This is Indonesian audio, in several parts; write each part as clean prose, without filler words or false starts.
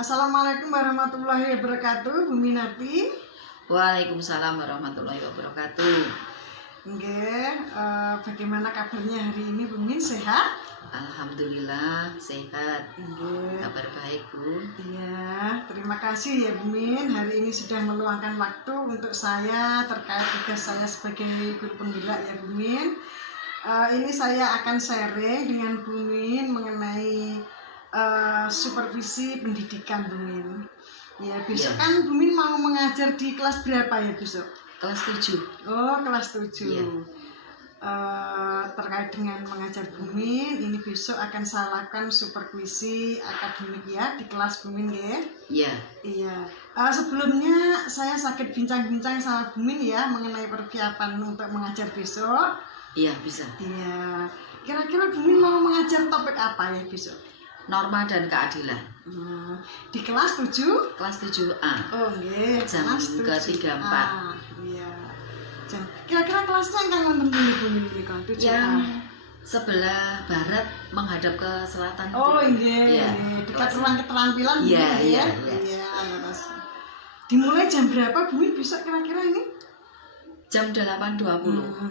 Assalamualaikum warahmatullahi wabarakatuh, Bu Minarti. Waalaikumsalam warahmatullahi wabarakatuh. Bagaimana kabarnya hari ini, Bu Min? Sehat? Alhamdulillah sehat. Kabar baik, Bu. Iya, terima kasih ya Bu Min. Hari ini sudah meluangkan waktu untuk saya terkait tugas saya sebagai guru penggerak ya Bu Min. Ini saya akan sharing dengan Bu Min mengenai supervisi pendidikan Bu Min. Ya, besok kan Bu Min mau mengajar di kelas berapa ya besok? Kelas 7. Oh, kelas 7. Iya. Terkait dengan mengajar Bu Min, ini besok akan saya lakukan supervisi akademik ya di kelas Bu Min ya. Iya. Iya. Sebelumnya saya sakit bincang-bincang sama Bu Min ya mengenai persiapan untuk mengajar besok. Iya, bisa. Iya. Kira-kira Bu Min mau mengajar topik apa ya besok? Norma dan keadilan. Di kelas 7? Kelas 7A. Oh, nggih, Jam kelas 7A. ke-34. Iya. Kira-kira kelasnya yang ngonten dulu Bu Min iki kan 7A. Yang sebelah barat menghadap ke selatan. Oh, itu. nggih, Iya. dekat ruang keterampilan Bu Iya, Min iya, ya. iya. Iya, terus. Dimulai jam berapa Bu Min besok kira-kira ini? Jam 8.20.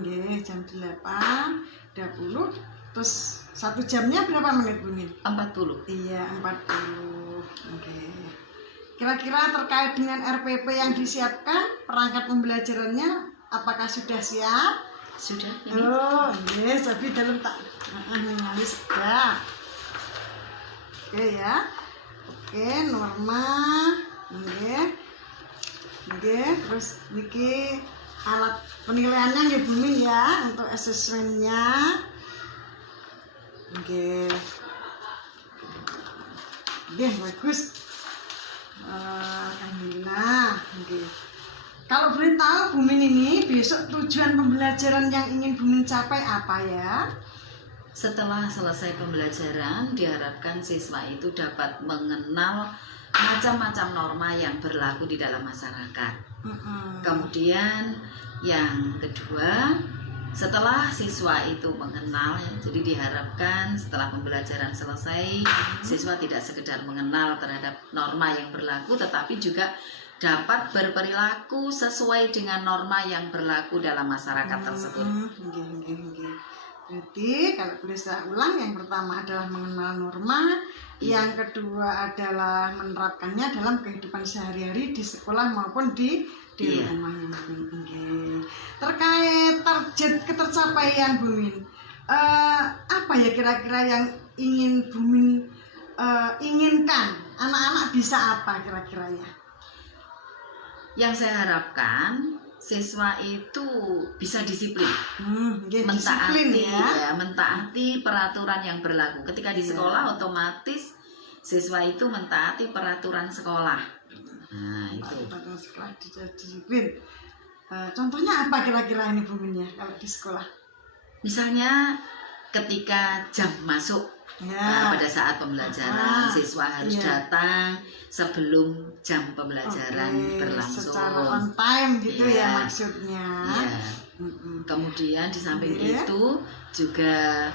Nggih, jam 8.20. Terus 1 jamnya berapa menit Bu Min? 40. Iya, 40. Oke. Kira-kira terkait dengan RPP yang disiapkan, perangkat pembelajarannya apakah sudah siap? Sudah ini? Oh, yes, tapi dalam tak nulis sudah. Oke ya. Oke, norma. Oke. Oke, terus niki alat penilaiannya nggih Bu Min ya untuk asesmennya. Oke. Oke, bagus. Alhamdulillah. Oke. Kalau boleh tahu Bu Min ini besok tujuan pembelajaran yang ingin Bu Min capai apa ya? Setelah selesai pembelajaran, diharapkan siswa itu dapat mengenal macam-macam norma yang berlaku di dalam masyarakat. Kemudian yang kedua, setelah siswa itu mengenal, jadi diharapkan setelah pembelajaran selesai, siswa tidak sekedar mengenal terhadap norma yang berlaku, tetapi juga dapat berperilaku sesuai dengan norma yang berlaku dalam masyarakat tersebut. Berarti kalau boleh saya ulang, yang pertama adalah mengenal norma, yang kedua adalah menerapkannya dalam kehidupan sehari-hari di sekolah maupun di rumahnya. Terkait target ketercapaian Bu Min, apa ya kira-kira yang ingin Bu Min inginkan? Anak-anak bisa apa kira-kira ya? Yang saya harapkan siswa itu bisa disiplin, mentaati, mentaati peraturan yang berlaku. Ketika di sekolah otomatis siswa itu mentaati peraturan sekolah. Nah itu. Peraturan sekolah disiplin. Contohnya apa kira-kira ini Bu Min ya kalau di sekolah? Misalnya ketika jam masuk. Pada saat pembelajaran siswa harus datang sebelum jam pembelajaran berlangsung. Secara on time gitu ya maksudnya. Kemudian di samping itu juga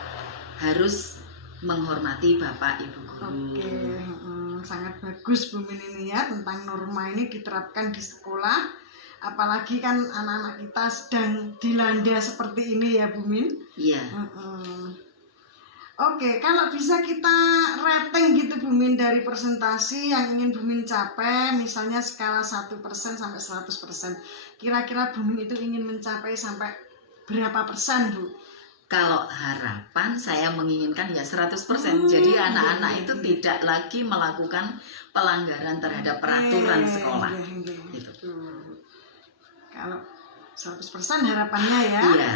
harus menghormati Bapak Ibu guru. Sangat bagus Bu Min ini ya, tentang norma ini diterapkan di sekolah. Apalagi kan anak-anak kita sedang dilanda seperti ini ya Bu Min. Iya. Oke, kalau bisa kita rating gitu Bu Min dari presentasi yang ingin Bu Min capai, misalnya skala 1% sampai 100%. Kira-kira Bu Min itu ingin mencapai sampai berapa persen Bu? Kalau harapan saya menginginkan ya 100%. Jadi anak-anak itu tidak lagi melakukan pelanggaran terhadap peraturan sekolah. Gitu. Kalau 100% harapannya ya. Iya.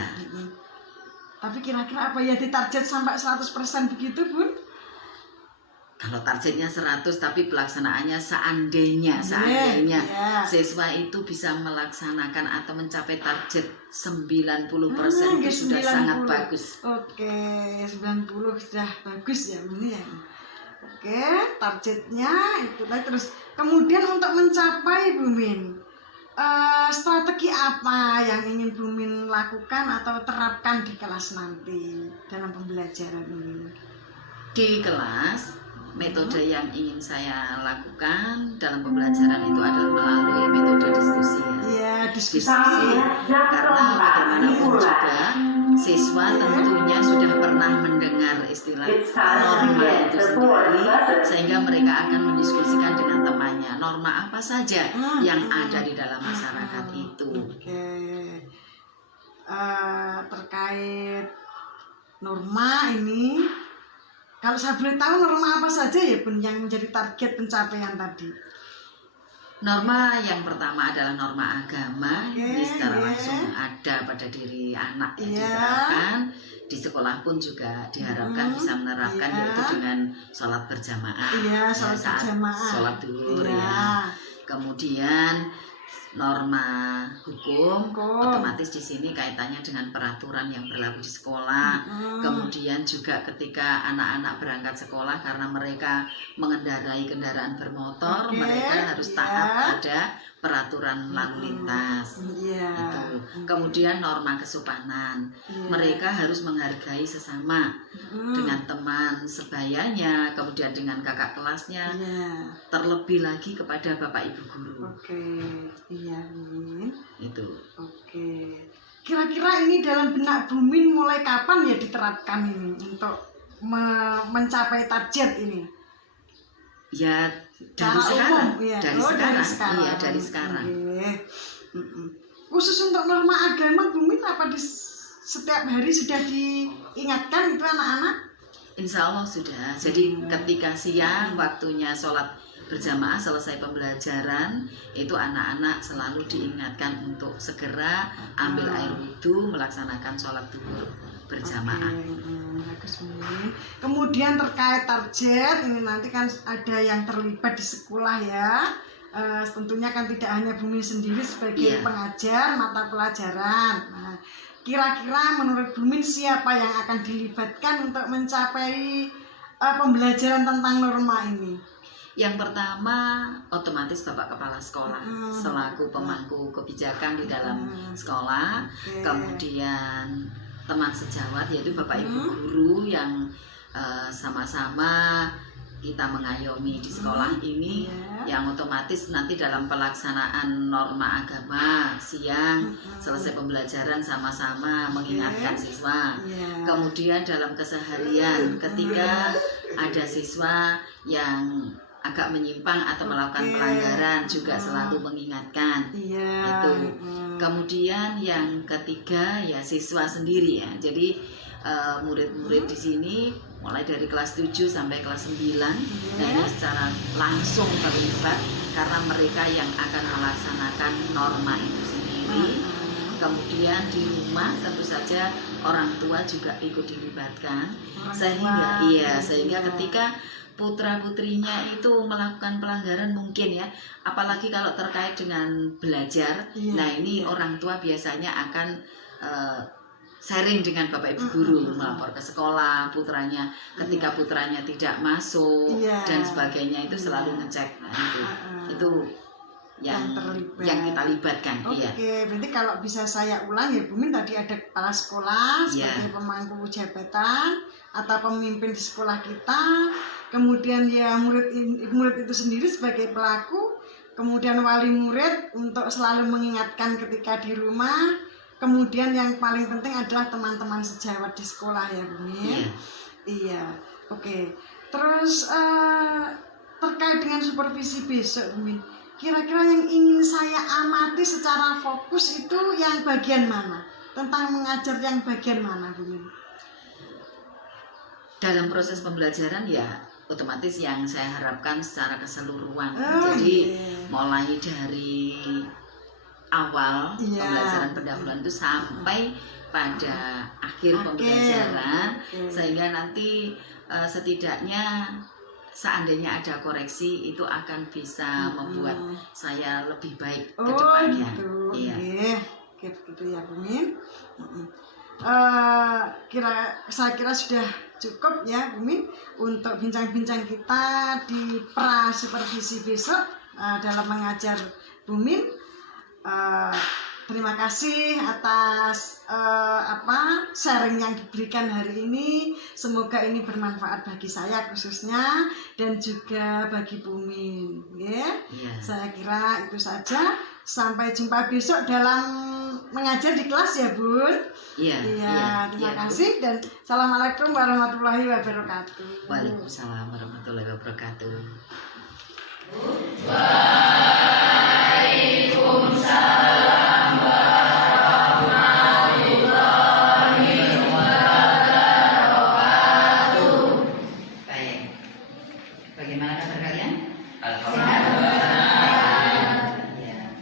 Tapi kira-kira apa ya ditarget sampai 100% begitu Bun? Kalau targetnya 100 tapi pelaksanaannya seandainya siswa itu bisa melaksanakan atau mencapai target 90% itu sudah 90. Sangat bagus. Oke, 90 sudah bagus ya Bun ya. Oke, targetnya itu tadi. Terus kemudian untuk mencapai Bu Min, strategi apa yang ingin Bu Min lakukan atau terapkan di kelas nanti dalam pembelajaran ini? Di kelas metode yang ingin saya lakukan dalam pembelajaran itu adalah melalui metode diskusi. Iya, diskusi. Karena bagaimanapun juga siswa tentunya sudah pernah mendengar istilah norma itu sendiri, sehingga mereka akan mendiskusikan dengan temannya norma apa saja yang ada di dalam masyarakat itu. Oke. Terkait norma ini, kalau saya boleh tahu norma apa saja ya Bun yang menjadi target pencapaian tadi? Norma yang pertama adalah norma agama, ini secara langsung ada pada diri anak yang diterapkan. Di sekolah pun juga diharapkan bisa menerapkan, yaitu dengan sholat berjamaah. Sholat berjamaah. Sholat duhur ya. Kemudian norma hukum, otomatis di sini kaitannya dengan peraturan yang berlaku di sekolah. Kemudian juga ketika anak-anak berangkat sekolah, karena mereka mengendarai kendaraan bermotor, mereka harus taat pada peraturan lalu lintas. Itu. Kemudian norma kesopanan, mereka harus menghargai sesama dengan teman sebayanya, kemudian dengan kakak kelasnya, terlebih lagi kepada bapak ibu guru. Itu. Kira-kira ini dalam benak Bumin mulai kapan ya diterapkan ini untuk mencapai target ini? Ya dari sekarang. Dari sekarang. Khusus untuk norma agama Bumin apa setiap hari sudah diingatkan itu anak-anak? Insya Allah sudah. Jadi ketika siang waktunya sholat berjamaah selesai pembelajaran, itu anak-anak selalu diingatkan untuk segera ambil air wudhu, melaksanakan sholat duhur berjamaah. Kemudian terkait target ini, nanti kan ada yang terlibat di sekolah ya. Tentunya kan tidak hanya Bumin sendiri sebagai pengajar mata pelajaran. Nah, kira-kira menurut Bumin siapa yang akan dilibatkan untuk mencapai pembelajaran tentang norma ini? Yang pertama otomatis Bapak Kepala Sekolah selaku pemangku kebijakan di dalam sekolah. Kemudian teman sejawat yaitu Bapak Ibu guru yang sama-sama kita mengayomi di sekolah ini, yang otomatis nanti dalam pelaksanaan norma agama siang selesai pembelajaran sama-sama mengingatkan siswa. Kemudian dalam keseharian ketika ada siswa yang agak menyimpang atau melakukan pelanggaran juga selalu mengingatkan. Itu. Kemudian yang ketiga ya siswa sendiri ya. Jadi murid-murid di sini mulai dari kelas 7 sampai kelas 9 nah ini secara langsung terlibat karena mereka yang akan melaksanakan norma itu sendiri. Kemudian di rumah tentu saja orang tua juga ikut dilibatkan sehingga ketika putra-putrinya itu melakukan pelanggaran mungkin ya, apalagi kalau terkait dengan belajar, nah ini orang tua biasanya akan sharing dengan bapak ibu guru, melapor ke sekolah putranya ketika putranya tidak masuk dan sebagainya, itu selalu ngecek. Nah, itu yang kita libatkan. Oke, berarti kalau bisa saya ulang ya Bumin, tadi ada kepala sekolah sebagai pemangku jabatan atau pemimpin di sekolah kita, kemudian ya murid itu sendiri sebagai pelaku, kemudian wali murid untuk selalu mengingatkan ketika di rumah, kemudian yang paling penting adalah teman-teman sejawat di sekolah ya Bumin. Oke. Terus terkait dengan supervisi besok Bumin, kira-kira yang ingin saya amati secara fokus itu yang bagian mana? Tentang mengajar yang bagian mana Bumin? Dalam proses pembelajaran ya otomatis yang saya harapkan secara keseluruhan. Jadi mulai dari awal pembelajaran pendahuluan itu sampai pada akhir pembelajaran, sehingga nanti setidaknya seandainya ada koreksi itu akan bisa membuat saya lebih baik ke depannya. Oke, begitu ya Bumin. Saya kira sudah cukup ya Bumin untuk bincang-bincang kita di pra supervisi besok dalam mengajar Bumin. terima kasih atas sharing yang diberikan hari ini. Semoga ini bermanfaat bagi saya khususnya dan juga bagi Bumin. Ya. Saya kira itu saja. Sampai jumpa besok dalam mengajar di kelas ya Bun. Iya. Terima kasih dan assalamualaikum warahmatullahi wabarakatuh. Waalaikumsalam warahmatullahi wabarakatuh. Waalaikumsalam warahmatullahi wabarakatuh. Baik. Bagaimana kabar kalian? Alhamdulillah. Ya.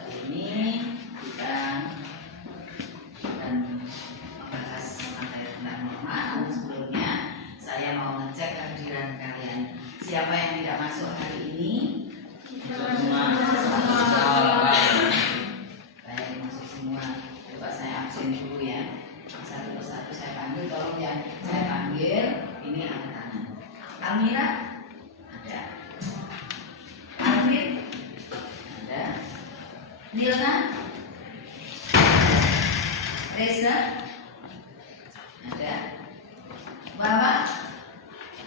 Hari ini kita akan membahas materi tentang norma. Namun sebelumnya saya mau ngecek kehadiran kalian. Siapa yang tidak masuk hari ini? Baik, masuk semua. Coba saya absen dulu ya. Satu persatu saya panggil. Tolong ya, saya panggil. Ini angkat tangan. Almira ada. Alvin ada. Nilna, Reza ada. Bapak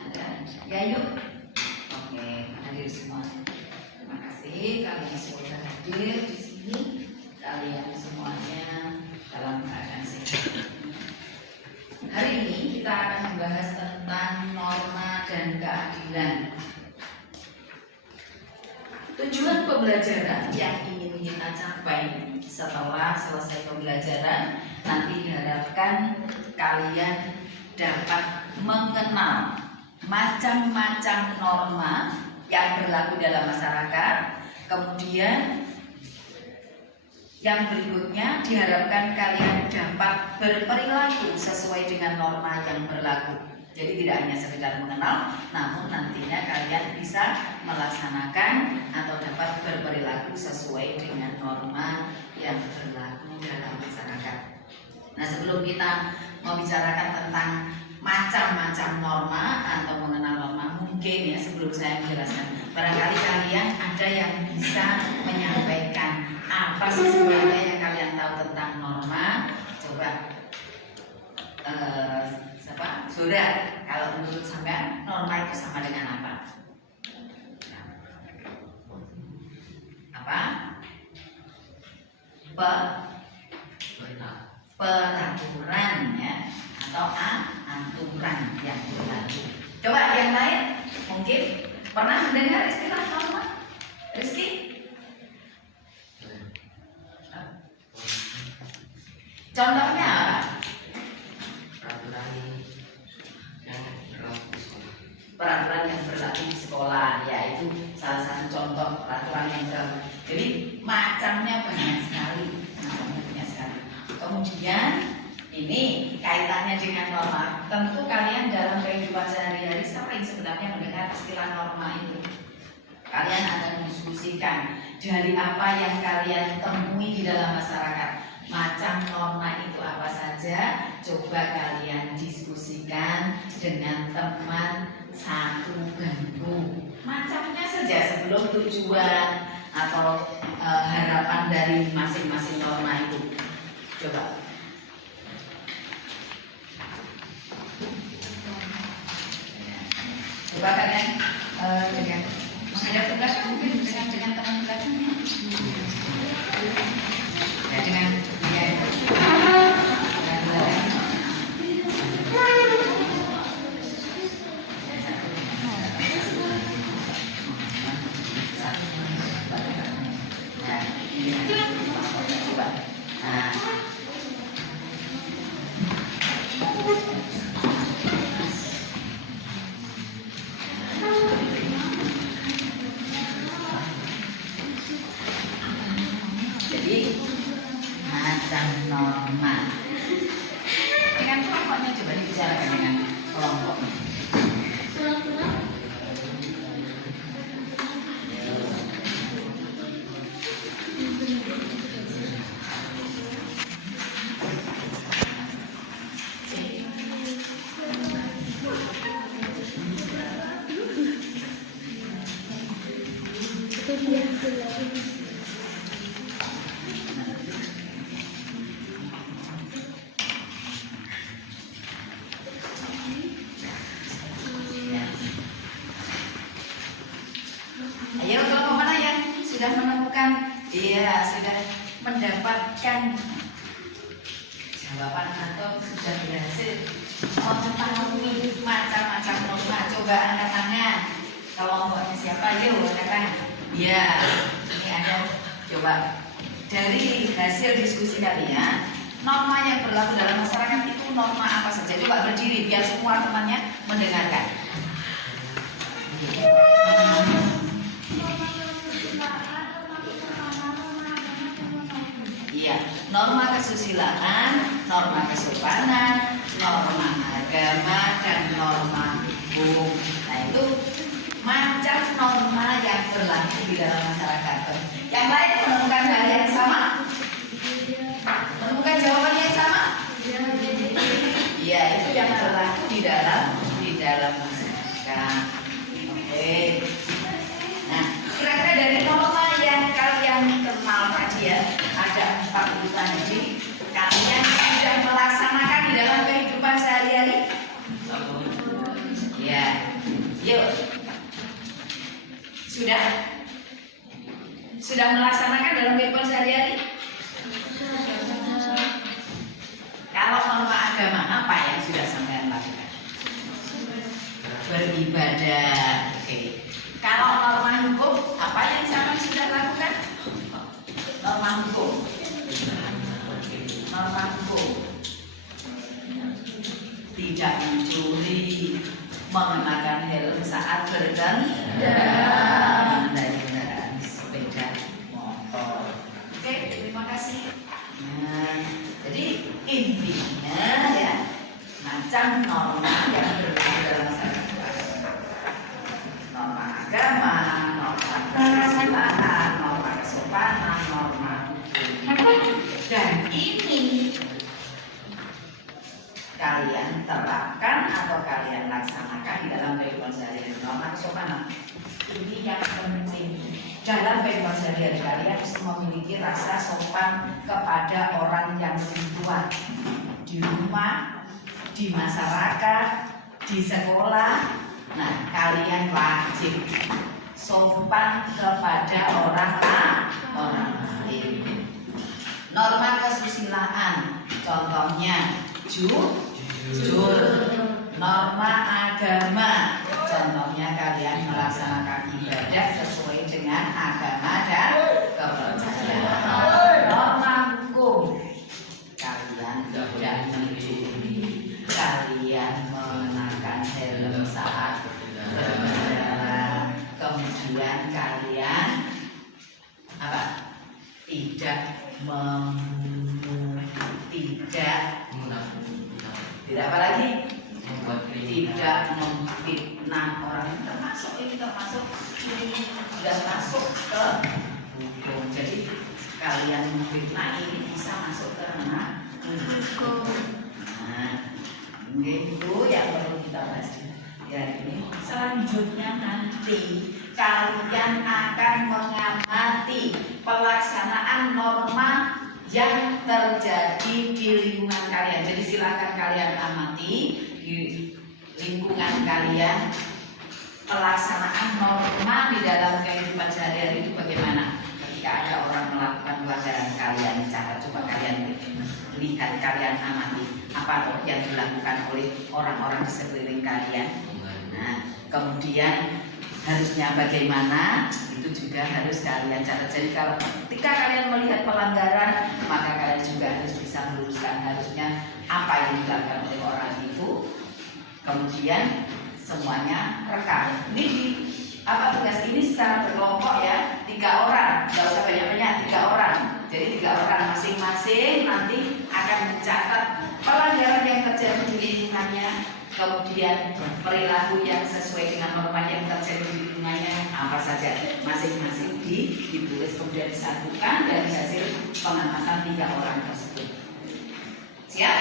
ada. Yayu. Oke, hadir semua. Terima kasih kalian sudah hadir di sini. Kalian semuanya dalam keadaan sehat. Hari ini kita akan membahas tentang norma dan keadilan. Tujuan pembelajaran yang ingin kita capai setelah selesai pembelajaran nanti diharapkan kalian dapat mengenal macam-macam norma yang berlaku dalam masyarakat. Kemudian yang berikutnya diharapkan kalian dapat berperilaku sesuai dengan norma yang berlaku. Jadi tidak hanya sekedar mengenal, namun nantinya kalian bisa melaksanakan atau dapat berperilaku sesuai dengan norma yang berlaku dalam masyarakat. Nah, sebelum kita membicarakan tentang macam-macam norma atau mengenal norma, mungkin ya sebelum saya menjelaskan, barangkali kalian ada yang bisa menyampaikan apa sih sebenarnya yang kalian tahu tentang norma. Coba siapa? Zura, kalau menurut sampean norma itu sama dengan apa? Apa? Peraturan ya, atau aturan yang berlaku. Coba yang lain mungkin pernah mendengar istilah norma? Rizky? Contohnya apa? Peraturan yang berlaku di sekolah, yaitu salah satu contoh peraturan yang berlaku. Jadi macamnya banyak sekali, Kemudian ini kaitannya dengan norma. Tentu kalian dalam kehidupan sehari-hari sering sebenarnya mendengar istilah norma itu. Kalian akan mendiskusikan dari apa yang kalian temui di dalam masyarakat. Macam norma itu apa saja? Coba kalian diskusikan dengan teman satu bangku. Macamnya saja sebelum tujuan atau harapan dari masing-masing norma itu. Coba. Coba kalian dengan menghadap tugas mungkin dengan teman belajarnya. Ya dengan dia itu. Jadi macam norma dengan kelompoknya, coba dibicarakan dengan kelompoknya. Ayo kelompok mana yang sudah menemukan? Iya, sudah mendapatkan jawaban atau sudah berhasil mengetahui macam-macam norma. Coba angkat tangan. Kelompoknya siapa? Yuk angkat tangan. Iya, ini ada. Coba dari hasil diskusi kalian, norma yang berlaku dalam masyarakat itu norma apa saja? Coba berdiri biar semua temannya mendengarkan. Iya, norma kesusilaan, norma kesopanan, norma agama, dan norma hukum. Nah itu macam norma yang berlaku di dalam masyarakat. Yang lain menemukan hal yang sama? Menemukan jawabannya yang sama? Iya, itu yang berlaku di dalam masyarakat. Oke. Nah, kira-kira dari norma yang kalian kenal tadi ya, ada 4 urutan tadi. Kalian sudah melaksanakan di dalam kehidupan sehari-hari? Ya, yuk. Sudah melaksanakan dalam kehidupan sehari-hari? Kalau norma agama apa yang sudah sampai lakukan? Beribadah. Oke. Kalau norma hukum apa yang sampai sudah lakukan? Norma hukum. Norma hukum. Tidak mencuri, mengenakan helm saat berkendara, mengendarai kendaraan sepeda motor. Oke, terima kasih. Nah, jadi intinya ya, macam norma yang berlaku dalam masyarakat. Norma agama, norma kesusilaan, norma kesopanan, norma hukum. Dan ini kalian terapkan atau kalian laksanakan di dalam kehidupan sehari-hari. Norma kesopanan ini yang penting dalam kehidupan sehari-hari. Kalian harus memiliki rasa sopan kepada orang yang lebih tua, di rumah, di masyarakat, di sekolah. Nah, kalian wajib sopan kepada orang lain. Norma kesusilaan, contohnya jujur. Norma agama, contohnya kalian melaksanakan ibadah sesuai dengan agama dan kepercayaan. Norma hukum, kalian tidak mencuri, kalian mengenakan helm saat berkendara, kemudian kalian apa? Tidak membunuh, tidak apa lagi? Tidak memfitnah orang. Ini termasuk sudah masuk ke hukum. Jadi kalian memfitnah ini bisa masuk ke ranah hukum. Nah, itu yang perlu kita bahas ya ini. Selanjutnya nanti kalian akan mengamati pelaksanaan norma yang terjadi di lingkungan kalian. Jadi silakan kalian amati di lingkungan kalian pelaksanaan norma di dalam kehidupan sehari-hari itu bagaimana. Ketika ada orang melakukan pelanggaran, kalian coba kalian lihat, kalian amati apa loh yang dilakukan oleh orang-orang di sekeliling kalian. Nah, kemudian harusnya bagaimana, itu juga harus kalian catat. Jadi kalau ketika kalian melihat pelanggaran, maka kalian juga harus bisa meluruskan harusnya apa yang dilakukan oleh orang itu. Kemudian semuanya rekam. Ini apa tugas ini secara berkelompok ya, 3 orang, nggak usah banyak-banyak, 3 orang. Jadi 3 orang masing-masing nanti akan mencatat pelanggaran yang terjadi di lingkungannya. Kemudian perilaku yang sesuai dengan norma yang terjadi di lingkungannya apa saja, masing-masing ditulis kemudian disatukan dari hasil pengamatan 3 orang tersebut. Siap?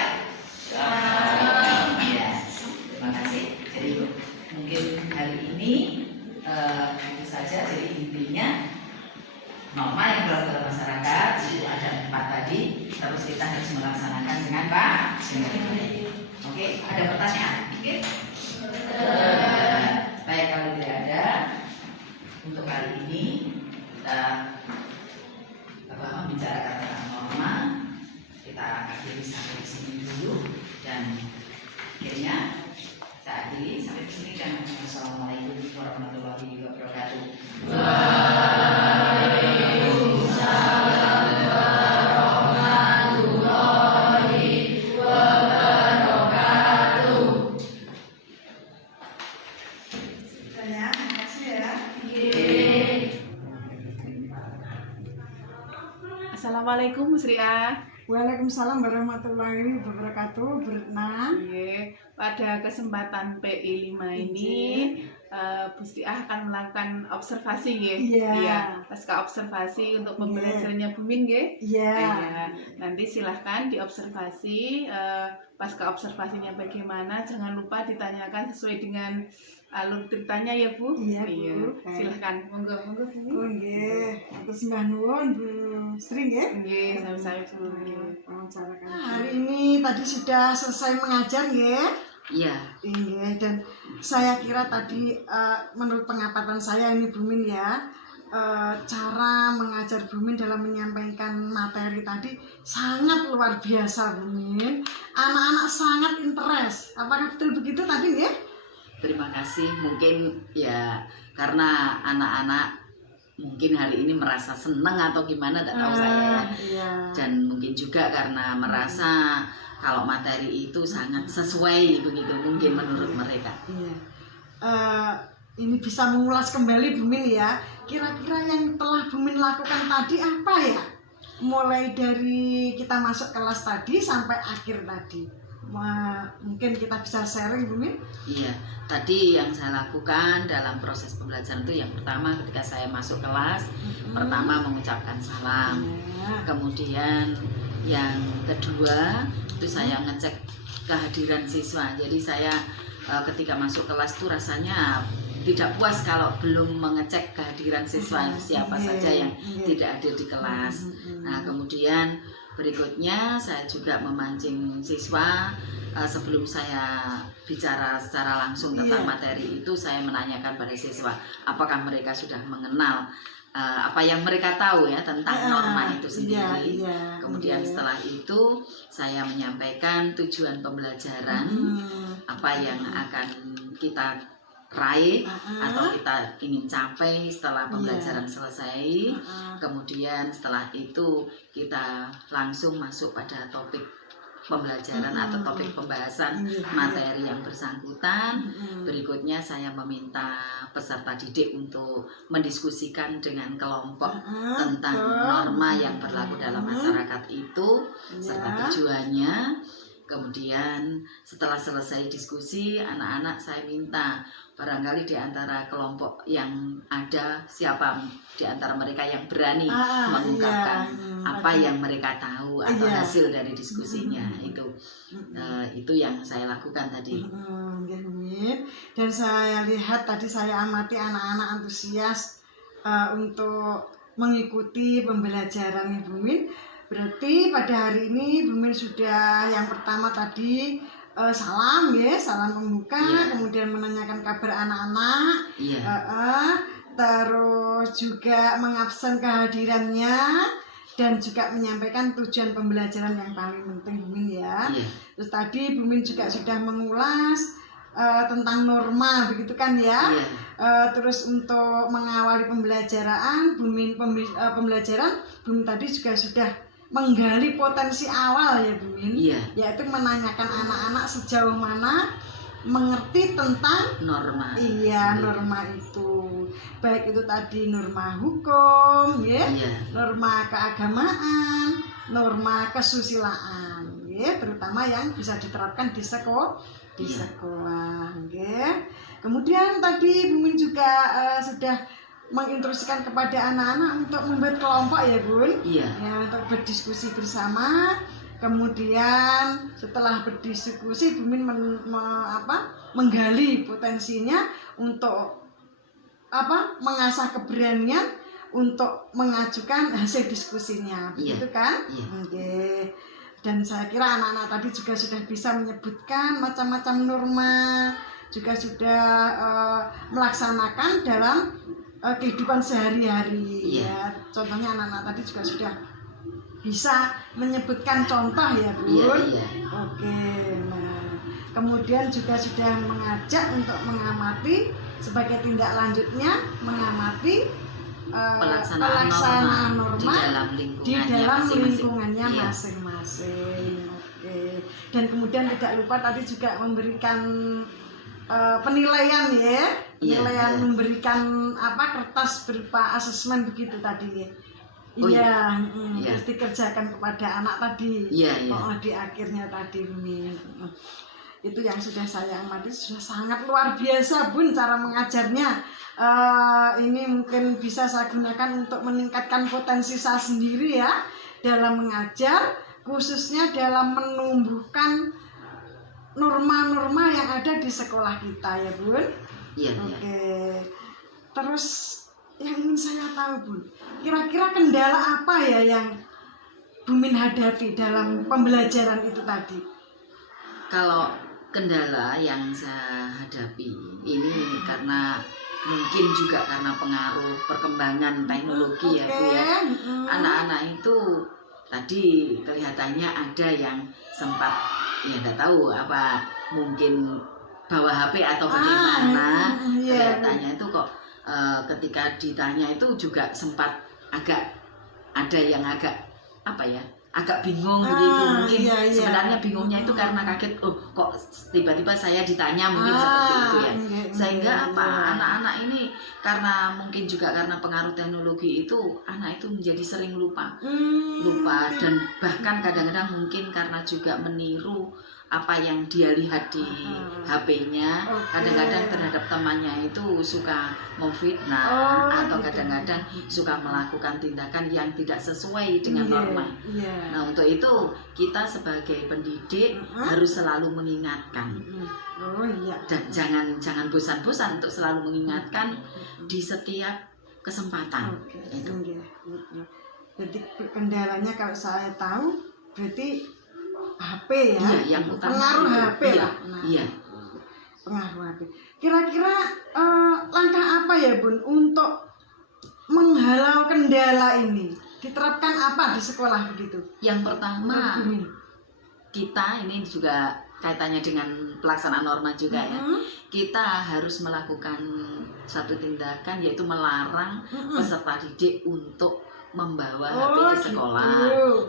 Ya, terima kasih. Jadi mungkin hari ini itu saja. Jadi intinya norma yang berlaku dalam masyarakat itu ada 4 tadi. Terus kita harus melaksanakan dengan baik. Oke, ada pertanyaan? Oke. Baik, kalau tidak ada, untuk kali ini kita membicarakan tentang norma. Kita akhiri sampai di sini dulu, dan akhirnya saya akhiri sampai di sini, dan wassalamualaikum warahmatullahi wabarakatuh. Waalaikumsalam warahmatullahi wabarakatuh. Ya, makasih ya. Assalamualaikum Bu Sri A. Waalaikumsalam warahmatullahi wabarakatuh. Berenang. Oke, pada kesempatan PI 5 ini Bu Sri A akan melakukan observasi ya. Iya. Pasca observasi untuk pembelajarannya Bu Min ya. Iya. Iya. Nanti silahkan diobservasi, pasca observasinya bagaimana, jangan lupa ditanyakan sesuai dengan alur ceritanya ya Bu. Iya, Bu. Silahkan, monggo Bu Min. Oh nggih, atus mbah nuwun Bu Sri nggih. Nggih, sami-sami Bu. Hari ini tadi sudah selesai mengajar nggih. Iya. Iya, dan saya kira tadi menurut pengamatan saya ini Bu Min ya, cara mengajar Bu Min dalam menyampaikan materi tadi sangat luar biasa Bu Min. Anak-anak sangat interest. Apakah betul begitu tadi nggih? Terima kasih. Mungkin ya karena anak-anak mungkin hari ini merasa senang atau gimana, tidak tahu saya ya. Iya. Dan mungkin juga karena merasa kalau materi itu sangat sesuai begitu mungkin menurut mereka. Iya. Ini bisa mengulas kembali Bu Min ya. Kira-kira yang telah Bu Min lakukan tadi apa ya? Mulai dari kita masuk kelas tadi sampai akhir tadi. Mungkin kita bisa sharing Bu Min. Iya, tadi yang saya lakukan dalam proses pembelajaran itu yang pertama ketika saya masuk kelas, pertama mengucapkan salam. Kemudian yang kedua itu saya ngecek kehadiran siswa. Jadi saya ketika masuk kelas itu rasanya tidak puas kalau belum mengecek kehadiran siswa siapa saja yang tidak hadir di kelas. Nah, kemudian berikutnya saya juga memancing siswa sebelum saya bicara secara langsung tentang materi itu, saya menanyakan pada siswa apakah mereka sudah mengenal apa yang mereka tahu ya tentang norma itu sendiri. Kemudian setelah itu saya menyampaikan tujuan pembelajaran, apa yang akan kita raih atau kita ingin capai setelah pembelajaran selesai. Kemudian setelah itu kita langsung masuk pada topik pembelajaran atau topik pembahasan materi yang bersangkutan. Berikutnya saya meminta peserta didik untuk mendiskusikan dengan kelompok tentang norma yang berlaku dalam masyarakat itu serta tujuannya. Kemudian setelah selesai diskusi, anak-anak saya minta barangkali di antara kelompok yang ada siapa di antara mereka yang berani mengungkapkan apa yang mereka tahu atau hasil dari diskusinya. Itu yang saya lakukan tadi. Dan saya lihat tadi, saya amati anak-anak antusias untuk mengikuti pembelajaran Ibu Min. Berarti pada hari ini Bu Min sudah yang pertama tadi salam ya, salam pembuka, kemudian menanyakan kabar anak-anak, terus juga mengabsen kehadirannya, dan juga menyampaikan tujuan pembelajaran yang paling penting Bu Min ya. Terus tadi Bu Min juga sudah mengulas tentang norma begitu kan ya. Terus untuk mengawali pembelajaran Bu Min tadi juga sudah menggali potensi awal ya Bu Min, yaitu menanyakan anak-anak sejauh mana mengerti tentang norma. Norma itu, baik itu tadi norma hukum norma keagamaan, norma kesusilaan terutama yang bisa diterapkan di sekolah. Kemudian tadi Bu Min juga sudah menginstruksikan kepada anak-anak untuk membuat kelompok ya Bun, untuk berdiskusi bersama. Kemudian setelah berdiskusi Bu Min menggali potensinya untuk mengasah keberanian untuk mengajukan hasil diskusinya, begitu kan? Dan saya kira anak-anak tadi juga sudah bisa menyebutkan macam-macam norma, juga sudah melaksanakan dalam kehidupan sehari-hari Iya. ya. Contohnya anak-anak tadi juga sudah bisa menyebutkan contoh ya Bun. Iya, iya. Oke, nah kemudian juga sudah mengajak untuk mengamati sebagai tindak lanjutnya mengamati pelaksanaan norma di dalam lingkungannya Iya. masing-masing. Oke. Dan kemudian tidak lupa tadi juga memberikan penilaian ya, penilaian iya. memberikan kertas berupa asesmen begitu tadi ya. Oh, Iya, iya. terus dikerjakan kepada anak tadi. Iya, iya. Di akhirnya tadi Min. Itu yang sudah saya amati sudah sangat luar biasa Bun cara mengajarnya. Ini mungkin bisa saya gunakan untuk meningkatkan potensi saya sendiri ya dalam mengajar, khususnya dalam menumbuhkan norma-norma yang ada di sekolah kita ya Bun. Iya, iya. Oke. Terus yang ingin saya tahu Bun, kira-kira kendala apa ya yang Bumin hadapi dalam pembelajaran itu tadi? Kalau kendala yang saya hadapi ini karena mungkin juga karena pengaruh perkembangan teknologi ya Bu ya. Anak-anak itu tadi kelihatannya ada yang sempat ya nggak tahu apa mungkin bawa HP atau bagaimana. Iya. Kelihatannya itu kok ketika ditanya itu juga sempat agak ada yang agak apa ya agak bingung begitu mungkin iya. sebenarnya bingungnya itu karena kaget kok tiba-tiba saya ditanya mungkin seperti itu ya sehingga apa anak-anak ini karena mungkin juga karena pengaruh teknologi itu anak itu menjadi sering lupa dan bahkan kadang-kadang mungkin karena juga meniru apa yang dia lihat di HP-nya kadang-kadang terhadap temannya itu suka memfitnah atau kadang-kadang suka melakukan tindakan yang tidak sesuai dengan norma. Nah untuk itu kita sebagai pendidik harus selalu mengingatkan dan jangan bosan-bosan untuk selalu mengingatkan di setiap kesempatan. Itu. Jadi kendalanya kalau saya tahu berarti HP ya, iya, yang pengaruh HP iya, lah. Nah, iya. Pengaruh HP. Kira-kira langkah apa ya Bun untuk menghalau kendala ini? Diterapkan apa di sekolah begitu? Yang pertama kita ini juga kaitannya dengan pelaksanaan norma juga ya. Kita harus melakukan satu tindakan yaitu melarang peserta didik untuk membawa HP ke sekolah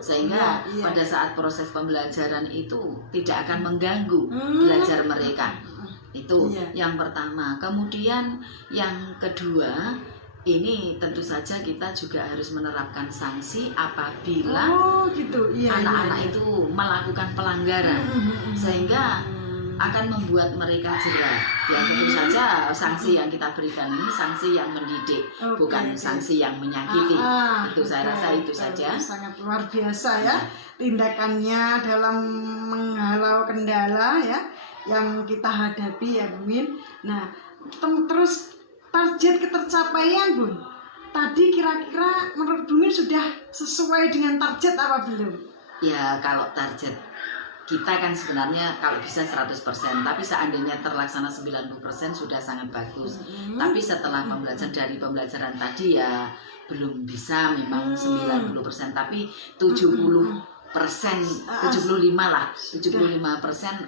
sehingga pada saat proses pembelajaran itu tidak akan mengganggu belajar mereka. Itu yang pertama. Kemudian yang kedua ini tentu saja kita juga harus menerapkan sanksi apabila anak-anak itu melakukan pelanggaran sehingga akan membuat mereka jera. Yang tentu saja sanksi yang kita berikan ini sanksi yang mendidik, bukan sanksi yang menyakiti. Itu saya rasa itu saja. Sangat luar biasa ya tindakannya dalam menghalau kendala ya yang kita hadapi ya Bun. Nah, terus target ketercapaian Bun. Tadi kira-kira menurut Bun sudah sesuai dengan target apa belum? Ya, kalau target kita kan sebenarnya kalau bisa 100%, tapi seandainya terlaksana 90% sudah sangat bagus. Tapi setelah pembelajaran tadi ya belum bisa memang 90%, tapi 70%, 75%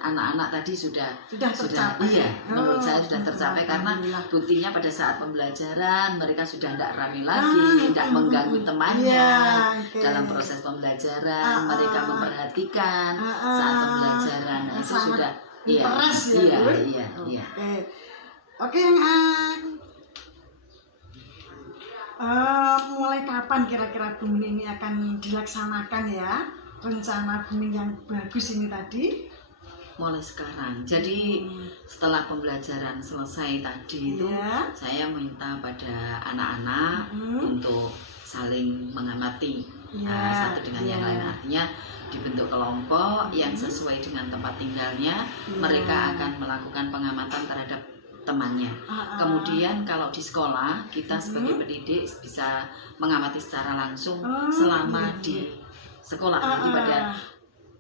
anak-anak tadi sudah tercapai. Iya, menurut saya sudah tercapai karena buktinya pada saat pembelajaran mereka sudah tidak rame lagi, tidak mengganggu temannya dalam proses pembelajaran, mereka memperhatikan saat pembelajaran. Nah, itu sudah iya. Oke, yang mulai kapan kira-kira Bumin ini akan dilaksanakan ya? Rencana Bumin yang bagus ini tadi? Mulai sekarang. Jadi setelah pembelajaran selesai tadi itu saya minta pada anak-anak untuk saling mengamati satu dengan yang lain. Artinya dibentuk kelompok yang sesuai dengan tempat tinggalnya. Mereka akan melakukan pengamatan terhadap temannya. Kemudian kalau di sekolah kita sebagai pendidik bisa mengamati secara langsung selama di sekolah. Jadi pada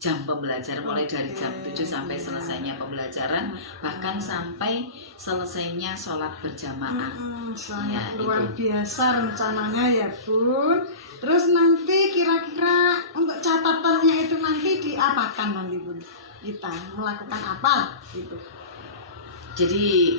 jam pembelajaran, mulai dari jam 7 sampai selesainya pembelajaran, bahkan sampai selesainya sholat berjamaah. Sangat Ya, luar itu. biasa rencananya ya Bun. Terus nanti kira-kira untuk catatannya itu nanti diapakan nanti Bun? Kita melakukan apa gitu? Jadi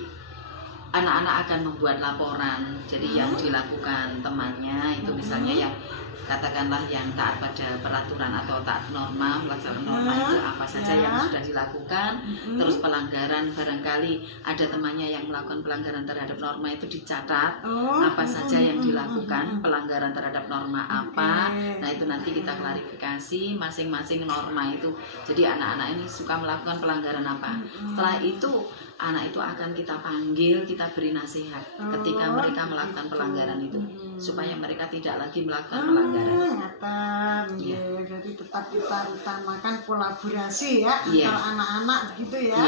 anak-anak akan membuat laporan. Jadi yang dilakukan temannya itu misalnya yang katakanlah yang taat pada peraturan atau taat norma, pelaksanaan norma itu apa saja yang sudah dilakukan. Terus pelanggaran, barangkali ada temannya yang melakukan pelanggaran terhadap norma itu dicatat, apa saja yang dilakukan, pelanggaran terhadap norma apa. Nah itu nanti kita klarifikasi masing-masing norma itu. Jadi anak-anak ini suka melakukan pelanggaran apa. Setelah itu anak itu akan kita panggil, kita beri nasihat ketika mereka melakukan pelanggaran itu, supaya mereka tidak lagi melakukan pelanggaran. Ya, jadi tetap kita utamakan kolaborasi ya antara anak-anak begitu ya.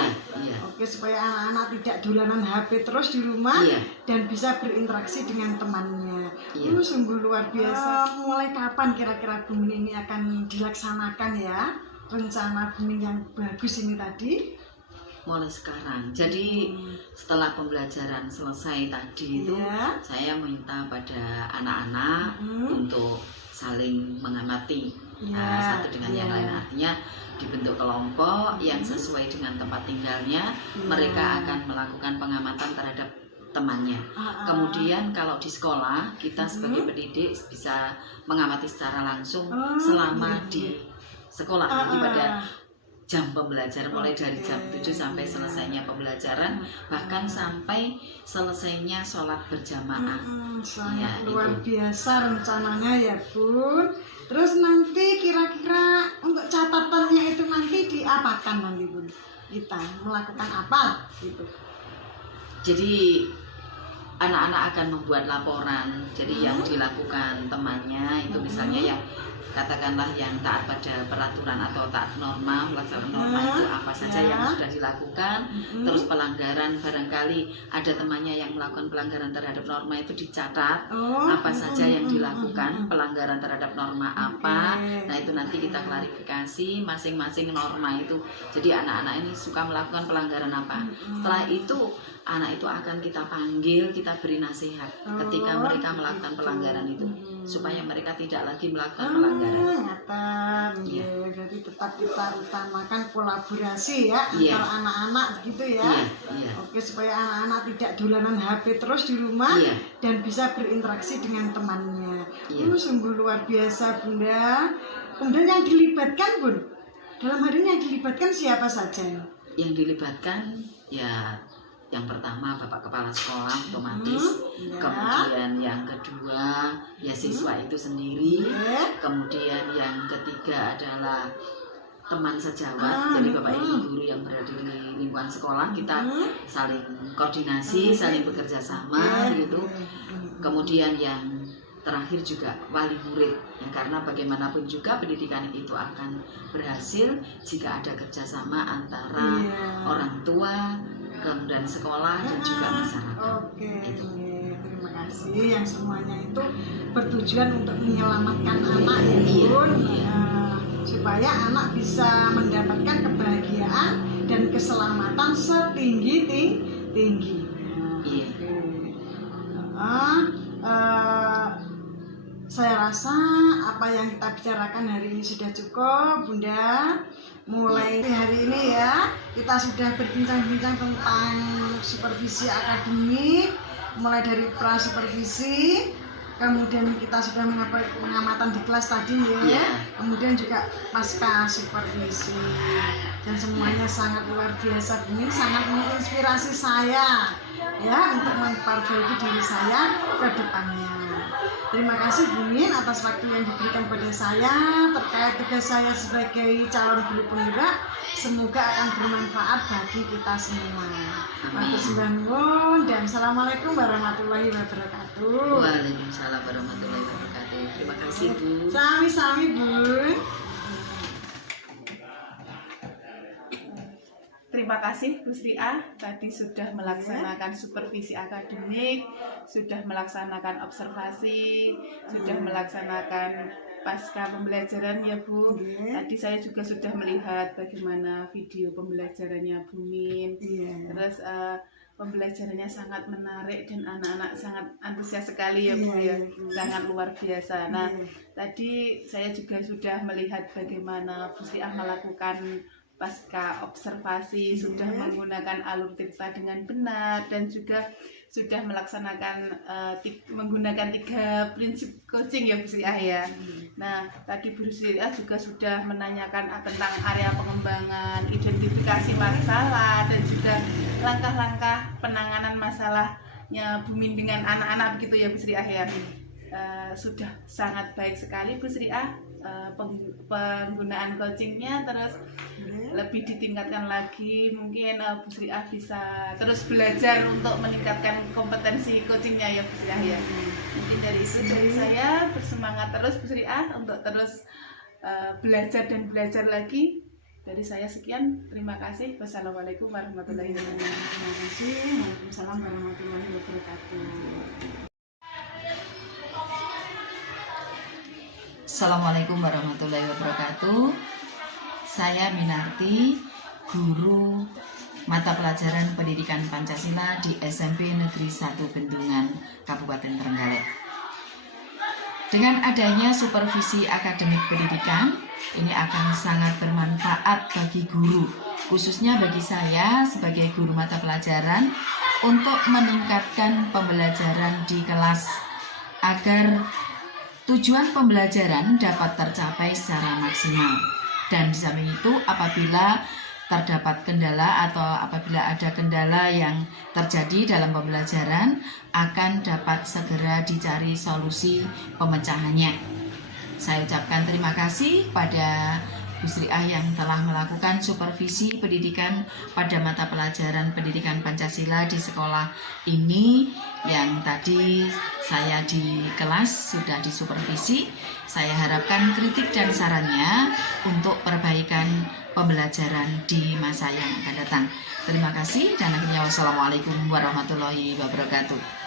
Oke, supaya anak-anak tidak dolanan HP terus di rumah dan bisa berinteraksi dengan temannya. Sungguh luar biasa. Mulai kapan kira-kira Bumi ini akan dilaksanakan ya? Rencana Bumi yang bagus ini tadi? Mulai sekarang. Jadi setelah pembelajaran selesai tadi itu saya minta pada anak-anak untuk saling mengamati satu dengan yang lain, artinya dibentuk kelompok yang sesuai dengan tempat tinggalnya. Mereka akan melakukan pengamatan terhadap temannya. Kemudian kalau di sekolah kita sebagai pendidik bisa mengamati secara langsung selama di sekolah. Jadi pada jam pembelajaran, mulai dari jam 7 sampai selesainya pembelajaran, bahkan sampai selesainya sholat berjamaah. Sangat luar biasa rencananya ya Bun. Terus nanti kira-kira untuk catatannya itu nanti diapakan nanti Bun? Kita melakukan apa gitu? Jadi anak-anak akan membuat laporan. Jadi yang dilakukan temannya itu misalnya yang katakanlah yang taat pada peraturan atau taat norma, pelaksanaan norma itu apa saja yang sudah dilakukan. Terus pelanggaran, barangkali ada temannya yang melakukan pelanggaran terhadap norma itu dicatat, apa saja yang dilakukan, pelanggaran terhadap norma apa. Nah itu nanti kita klarifikasi masing-masing norma itu. Jadi anak-anak ini suka melakukan pelanggaran apa. Setelah itu anak itu akan kita panggil, kita beri nasihat ketika mereka melakukan pelanggaran itu, supaya mereka tidak lagi melakukan pelanggaran. Jadi tetap kita utamakan kolaborasi ya antara anak-anak begitu ya. Oke, supaya anak-anak tidak dolanan HP terus di rumah dan bisa berinteraksi dengan temannya. Sungguh luar biasa Bunda. Kemudian yang dilibatkan Bun, dalam hari ini yang dilibatkan siapa saja? Yang dilibatkan ya yang pertama Bapak Kepala Sekolah otomatis, kemudian yang kedua ya siswa itu sendiri, kemudian yang ketiga adalah teman sejawat, jadi Bapak Ibu guru yang berada di lingkungan sekolah, kita saling koordinasi, saling bekerja sama gitu. Kemudian yang terakhir juga wali murid, ya, karena bagaimanapun juga pendidikan itu akan berhasil jika ada kerjasama antara orang tua, kemudian sekolah dan juga masyarakat. Terima kasih. Yang semuanya itu bertujuan untuk menyelamatkan anak ya Bun, supaya anak bisa mendapatkan kebahagiaan dan keselamatan setinggi-tinggi. Saya rasa apa yang kita bicarakan hari ini sudah cukup Bunda. Mulai hari ini ya kita sudah berbincang-bincang tentang supervisi akademik, mulai dari pra supervisi, kemudian kita sudah pengamatan di kelas tadi ya, kemudian juga pasca supervisi, dan semuanya sangat luar biasa. Ini sangat menginspirasi saya ya untuk memperbaiki diri saya ke depannya. Terima kasih Bumin atas waktu yang diberikan pada saya terkait tugas saya sebagai calon guru penggerak. Semoga akan bermanfaat bagi kita semua. Dan Assalamualaikum warahmatullahi wabarakatuh. Waalaikumsalam warahmatullahi wabarakatuh. Terima kasih Bu. Sami-sami Bu. terima kasih Bu Sri A tadi sudah melaksanakan supervisi akademik, sudah melaksanakan observasi, sudah melaksanakan pasca pembelajaran ya Bu. Tadi saya juga sudah melihat bagaimana video pembelajarannya Bu Min. Terus pembelajarannya sangat menarik dan anak-anak sangat antusias sekali ya Bu ya, sangat luar biasa. Nah, tadi saya juga sudah melihat bagaimana Bu Sri A melakukan pasca observasi, sudah menggunakan alur cerita dengan benar dan juga sudah melaksanakan menggunakan 3 prinsip coaching ya Bu Sri A ya. Nah, tadi Bu Sri A juga sudah menanyakan tentang area pengembangan, identifikasi masalah dan juga langkah-langkah penanganan masalahnya Bu Min dengan anak-anak begitu ya Bu Sri A ya. Sudah sangat baik sekali Bu Sri A penggunaan coachingnya, terus lebih ditingkatkan lagi. Mungkin Bu Sri A bisa terus belajar untuk meningkatkan kompetensi coachingnya ya Bu Sri A ya. Mungkin dari itu dari saya, bersemangat terus Bu Sri A untuk terus belajar dan belajar lagi. Dari saya sekian, terima kasih. Wassalamualaikum warahmatullahi wabarakatuh. Terima kasih. Waalaikumsalam warahmatullahi wabarakatuh. Assalamualaikum warahmatullahi wabarakatuh. Saya Minarti, guru mata pelajaran pendidikan Pancasila di SMP Negeri 1 Bendungan, Kabupaten Trenggalek. Dengan adanya supervisi akademik pendidikan, ini akan sangat bermanfaat bagi guru, khususnya bagi saya sebagai guru mata pelajaran, untuk meningkatkan pembelajaran di kelas agar tujuan pembelajaran dapat tercapai secara maksimal. Dan di samping itu, apabila terdapat kendala atau apabila ada kendala yang terjadi dalam pembelajaran, akan dapat segera dicari solusi pemecahannya. Saya ucapkan terima kasih pada Bu Sri A yang telah melakukan supervisi pendidikan pada mata pelajaran pendidikan Pancasila di sekolah ini, yang tadi saya di kelas sudah disupervisi. Saya harapkan kritik dan sarannya untuk perbaikan pembelajaran di masa yang akan datang. Terima kasih dan akhirnya wassalamualaikum warahmatullahi wabarakatuh.